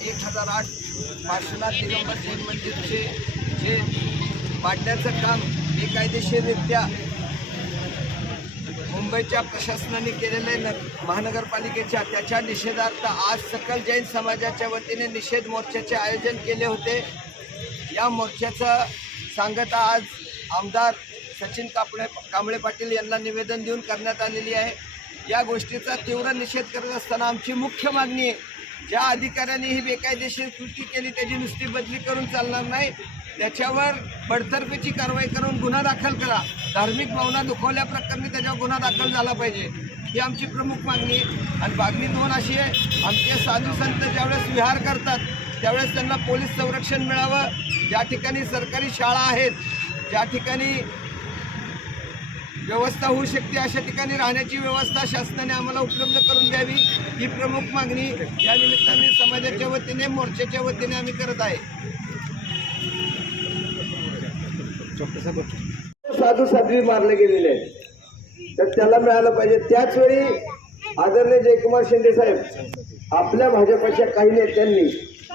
एक हजार आठ पार्श्वनाथ दिगंबर जैन मंदिरचे जे पाडण्याचं काम बेकायदेशीररित्या मुंबईच्या प्रशासनाने केलेलं आहे. न महानगरपालिकेच्या त्याच्या निषेधार्थ आज सकल जैन समाजाच्या वतीने निषेध मोर्चाचे आयोजन केले होते. या मोर्चाचं सांगता आज आमदार सचिन कापडे कांबळे पाटील यांना निवेदन देऊन करण्यात आलेली आहे. या गोष्टीचा तीव्र निषेध करत असताना आमची मुख्य मागणी आहे ज्या अधिकाऱ्यांनी ही बेकायदेशीर कृती केली त्याची नुसती बदली करून चालणार नाही. त्याच्यावर बडतर्फीची कारवाई करून गुन्हा दाखल करा. धार्मिक भावना दुखवल्याप्रकरणी त्याच्यावर गुन्हा दाखल झाला पाहिजे. ही आमची प्रमुख मागणी आहे. आणि मागणी दोन अशी आहे आमचे साधू संत ज्यावेळेस विहार करतात त्यावेळेस त्यांना पोलीस संरक्षण मिळावं. ज्या ठिकाणी सरकारी शाळा आहेत ज्या ठिकाणी व्यवस्था होऊ शकते अशा ठिकाणी राहण्याची व्यवस्था शासनाने आम्हाला उपलब्ध करून द्यावी ही प्रमुख मागणी या निमित्ताने समाजाच्या वतीने मोर्चाच्या वतीने आम्ही करत आहे. साधू साध्वी मारले गेलेले आहेत. तर त्याला मिळालं पाहिजे. त्याच वेळी आदरणीय जयकुमार शिंदे साहेब आपल्या भाजपच्या काही नेत्यांनी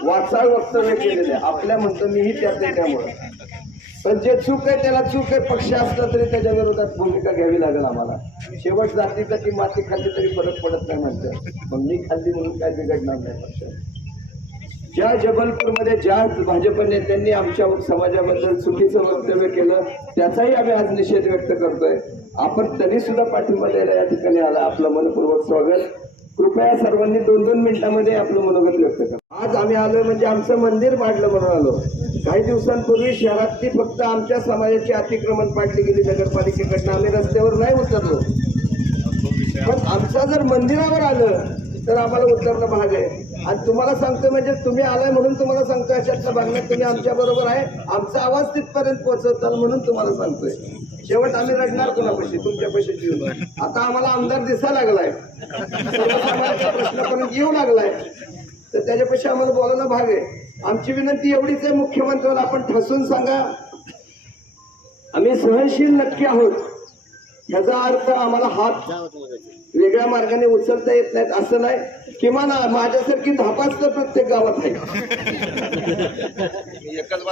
वाचाळ वक्तव्य केलेले आहे. आपल्या म्हणतो मीही त्यात त्यामुळं. पण जे चूक आहे त्याला चूक आहे पक्ष असला तरी त्याच्या विरोधात भूमिका घ्यावी लागेल आम्हाला. शेवट जातीचा की माती खाल्ली तरी फरक पडत नाही म्हणतं मग मी खाल्ली म्हणून काय बिघडणार नाही पक्ष. ज्या जबलपूरमध्ये ज्या भाजप नेत्यांनी आमच्या समाजाबद्दल चुकीचं वक्तव्य केलं त्याचाही आम्ही आज निषेध व्यक्त करतोय. आपण तरी सुद्धा पाठिंबा द्यायला या ठिकाणी आला. आपलं मनपूर्वक स्वागत. कृपया सर्वांनी दोन दोन मिनिटांमध्ये आपलं मनोगत व्यक्त करा. आज आम्ही आलो म्हणजे आमचं मंदिर पाडलं म्हणून आलो. काही दिवसांपूर्वी शहरातली फक्त आमच्या समाजाची अतिक्रमण पाडली गेली. नगरपालिकेकडनं आम्ही रस्त्यावर नाही उतरलो. पण आमचा जर मंदिरावर आलं तर आम्हाला उतरणं भाग आहे. आणि तुम्हाला सांगतो म्हणजे तुम्ही आलाय म्हणून तुम्हाला सांगतोय अशातल्या भागण्यात तुम्ही आमच्या बरोबर आहे. आमचा आवाज तिथपर्यंत पोहोचवताल म्हणून तुम्हाला सांगतोय. शेवट आम्ही रडणार कोणापाशी? तुमच्या पैसे येऊन आता आम्हाला आमदार दिसा लागलाय. सर्वसामान्यांच्या प्रश्नापर्यंत येऊ लागलाय. तर त्याच्यापेक्षा आम्हाला बोलायला भाग आहे. आमची विनंती एवढीच आहे मुख्यमंत्र्याला आपण ठसून सांगा. आम्ही सहनशील नक्की आहोत. ह्याचा अर्थ आम्हाला हात वेगळ्या मार्गाने उचलता येत नाहीत असं नाही. किमान माझ्यासारखी धापाच तर प्रत्येक गावात आहे. एकच